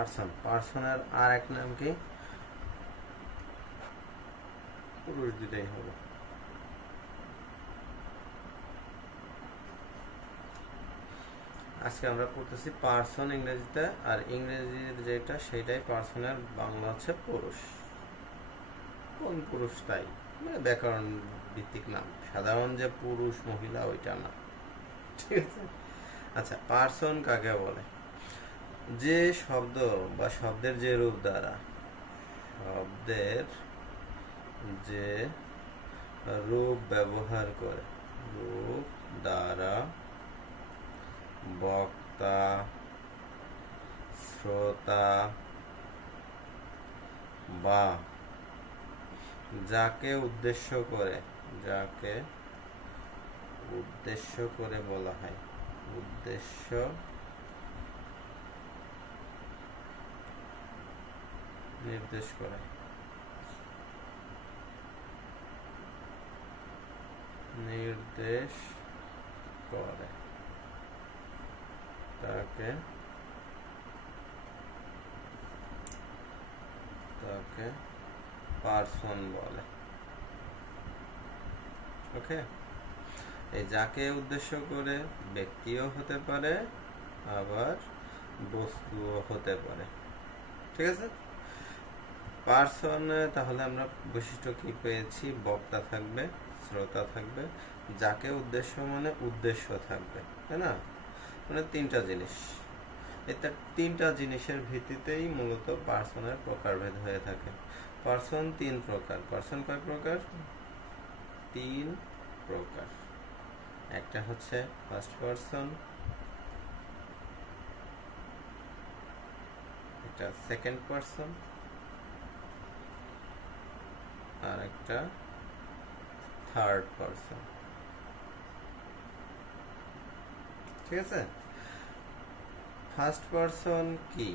Person, পার্সনের আর এক নাম কি? পুরুষ দিলেই হবে। আজকে আমরা পড়তেছি পার্সন ইংরেজিতে, আর ইংরেজির যেটা সেটাই পার্সনের বাংলা হচ্ছে পুরুষ। কোন পুরুষ তাই, মানে ব্যাকরণ ভিত্তিক নাম, সাধারণ যে পুরুষ মহিলা ওইটা না, ঠিক আছে? আচ্ছা, পার্সন কাকে বলে? যে শব্দ বা শব্দের যে রূপ দ্বারা, শব্দের যে রূপ ব্যবহার করে, রূপ দ্বারা বক্তা, শ্রোতা বা যাকে উদ্দেশ্য করে, যাকে উদ্দেশ্য করে বলা হয়, উদ্দেশ্য নির্দেশ করে, নির্দেশ করে তাকে পার্সন বলে। ওকে, এই যাকে উদ্দেশ্য করে ব্যক্তিও হতে পারে, আবার বস্তুও হতে পারে, ঠিক আছে? পার্সন, তাহলে আমরা বৈশিষ্ট্য কি পেয়েছি? বক্তা থাকবে, শ্রোতা থাকবে, যাকে উদ্দেশ্য মানে উদ্দেশ্য থাকবে, তাই না? মানে তিনটা জিনিস। এটা তিনটা জিনিসের ভিত্তিতেই মূলত পার্সনের প্রকারভেদ হয়ে থাকে। পার্সন তিন প্রকার। পার্সন কয় প্রকার? তিন প্রকার। একটা হচ্ছে ফার্স্ট পার্সন, এটা সেকেন্ড পার্সন, আর একটা থার্ড পার্সন, ঠিক আছে? ফার্স্ট পার্সন কি?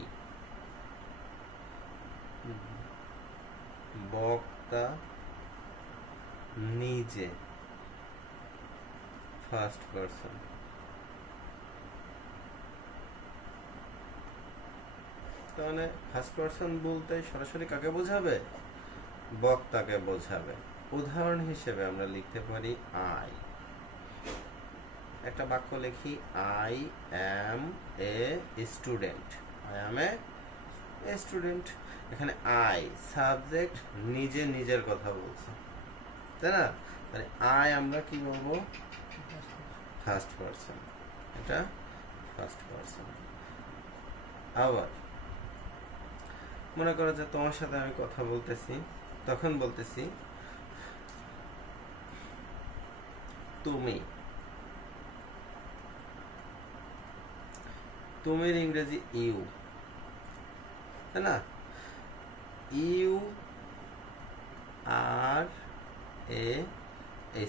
বক্তা নিজে, ফার্স্ট পার্সন। তাহলে ফার্স্ট পার্সন বলতে সরাসরি কাকে বোঝাবে? বক্তাকে বোঝাবে। উদাহরণ হিসেবে আমরা লিখতে পারি আই। একটা বাক্য লিখি, I am a student. I am a student. এখানে আই সাবজেক্ট, নিজে নিজের কথা বলছে, তাই না? মানে আই আমরা কি বলবো? First person. এটা ফার্স্ট পার্সন। আবার মনে করো যে তোমার সাথে আমি কথা বলতেছি, তখন বলতেছি তুমি। তুমির ইংরেজি ইউ, তাই না? You are a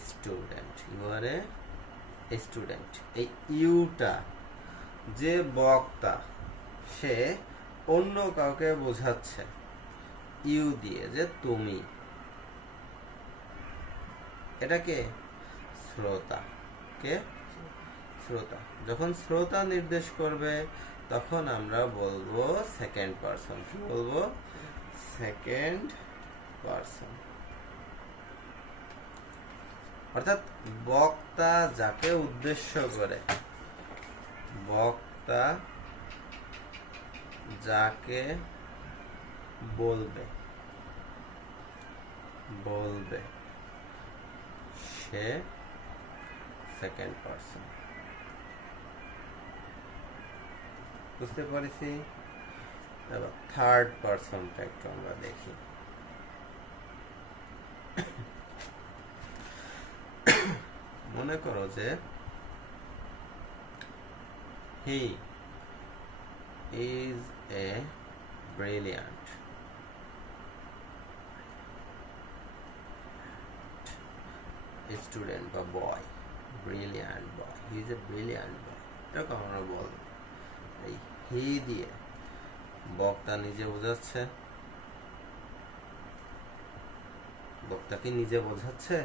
student, you are a student. এই ইউটা যে বক্তা, সে অন্য কাউকে বোঝাচ্ছে ইউ দিয়ে, যে তুমি। এটাকে শ্রোতা, কে? শ্রোতা। যখন শ্রোতা নির্দেশ করবে তখন আমরা বলবো সেকেন্ড পার্সন। কি বলবো? Second person. অর্থাৎ বক্তা যাকে উদ্দেশ্য করে, বক্তা যাকে বলবে, সে সেকেন্ড পার্সন। বুঝতে পারছি? এবার থার্ড পার্সনটা একটু আমরা দেখি। মনে করো যে he is a brilliant student বা boy, brilliant boy, he is a brilliant boy. এরকম আমরা বলবো। এই হি দিয়ে বক্তা নিজে বোঝাচ্ছে, বক্তা কি নিজে বোঝাচ্ছে?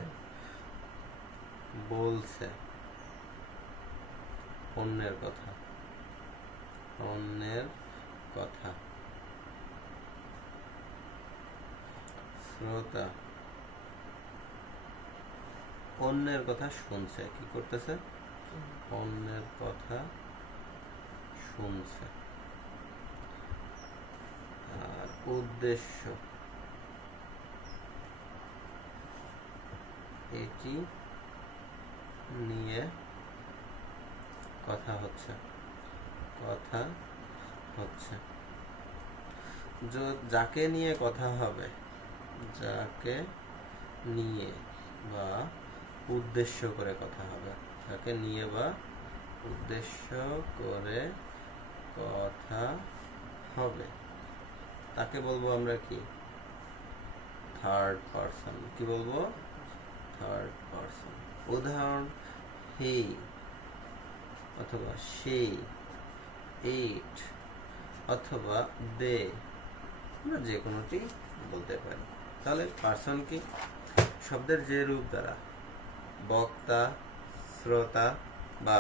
বলছে অন্যের কথা, অন্যের কথা। শ্রোতা অন্যের কথা শুনছে, কি করতেছে? অন্যের কথা শুনছে। আর উদ্দেশ্য এটি নিয়ে কথা হচ্ছে, কথা হচ্ছে। যাকে নিয়ে কথা হবে, যাকে নিয়ে বা উদ্দেশ্য করে কথা হবে, যাকে নিয়ে বা উদ্দেশ্য করে কথা হবে, তাকে বলবো আমরা কি? Third person. কি বলবো? Third person. উদাহরণ হি অথবা সে, ইট অথবা দে, আমরা যে কোনোটি বলতে পারি। তাহলে পারসন কি? শব্দের যে রূপ দ্বারা বক্তা, শ্রোতা বা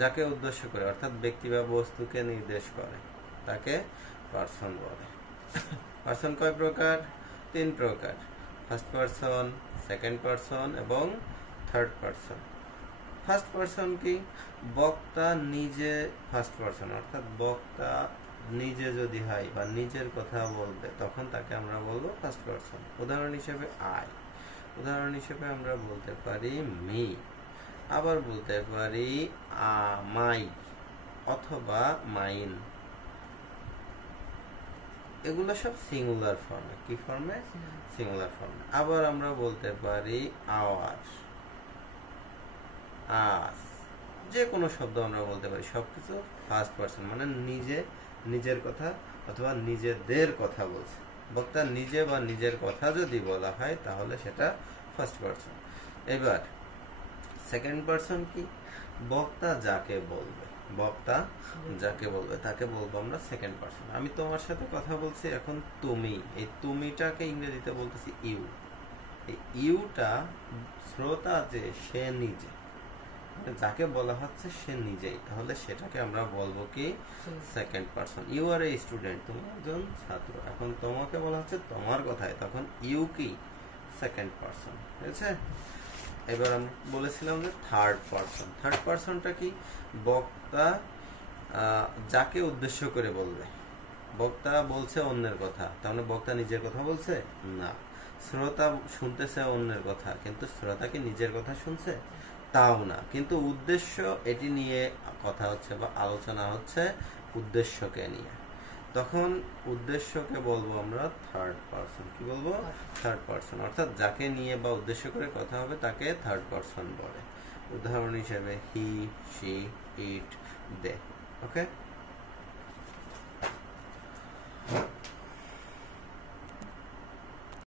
যাকে উদ্দেশ্য করে অর্থাৎ ব্যক্তি বা বস্তুকে নির্দেশ করে তাকে পারসন বলে। পারসন কয় প্রকার? 3 প্রকার। ফার্স্ট পারসন, সেকেন্ড পারসন এবং থার্ড পারসন। ফার্স্ট পারসন কি? বক্তা নিজে ফার্স্ট পারসন, অর্থাৎ বক্তা নিজে যদি হয় বা নিজের কথা বলবে তখন তাকে আমরা বলবো ফার্স্ট পারসন। উদাহরণ হিসেবে আই, উদাহরণ হিসেবে আমরা বলতে পারি মি, আবার বলতে পারি মাই অথবা মাইন। এগুলো সব সিঙ্গুলার ফর্মে। কি ফর্মে? সিঙ্গুলার ফর্মে। আবার আমরা বলতে পারি আওয়ার, আস, যে কোনো শব্দ আমরা বলতে পারি, সবকিছু ফার্স্ট পারসন, মানে নিজে নিজের কথা অথবা নিজেদের কথা বলছে। বক্তা নিজে বা নিজের কথা যদি বলা হয় তাহলে সেটা ফার্স্ট পারসন। এবার সেকেন্ড পারসন কি? বক্তা যাকে বলবে, বক্তা যাকে বলবে তাকে বলবো আমরা সেকেন্ড পারসন। আমি তোমার সাথে কথা বলছি, এখন তুমি, এই তুমিটাকে ইংরেজিতে বলতেছি ইউ। এই ইউটা শ্রোতা যে সে নিজে, যাকে বলা হচ্ছে সে নিজেই, তাহলে সেটাকে আমরা বলবো কি? Second person. You are a student, তুমি একজন ছাত্র, এখন তোমাকে বলা হচ্ছে তোমার কথায়, তখন ইউ কি? Second person. ঠিক আছে? এবার আমি বলেছিলাম যে থার্ড পারসন। থার্ড পারসনটা কি? বক্তা যাকে উদ্দেশ্য করে বলবে। বক্তা বলছে অন্যের কথা, তার মানে বক্তা নিজের কথা বলছে না। শ্রোতা শুনতেছে অন্যের কথা, কিন্তু শ্রোতা কি নিজের কথা শুনছে? তাও না, কিন্তু উদ্দেশ্য এটি নিয়ে কথা হচ্ছে বা আলোচনা হচ্ছে উদ্দেশ্যকে নিয়ে, তখন উদ্দেশ্যকে বলবো আমরা থার্ড পারসন। কি বলবো? Third person. অর্থাৎ যাকে নিয়ে বা উদ্দেশ্য করে কথা হবে তাকে থার্ড পারসন বলে। উদাহরণ হিসেবে হি, শি, ইট, দে। ওকে।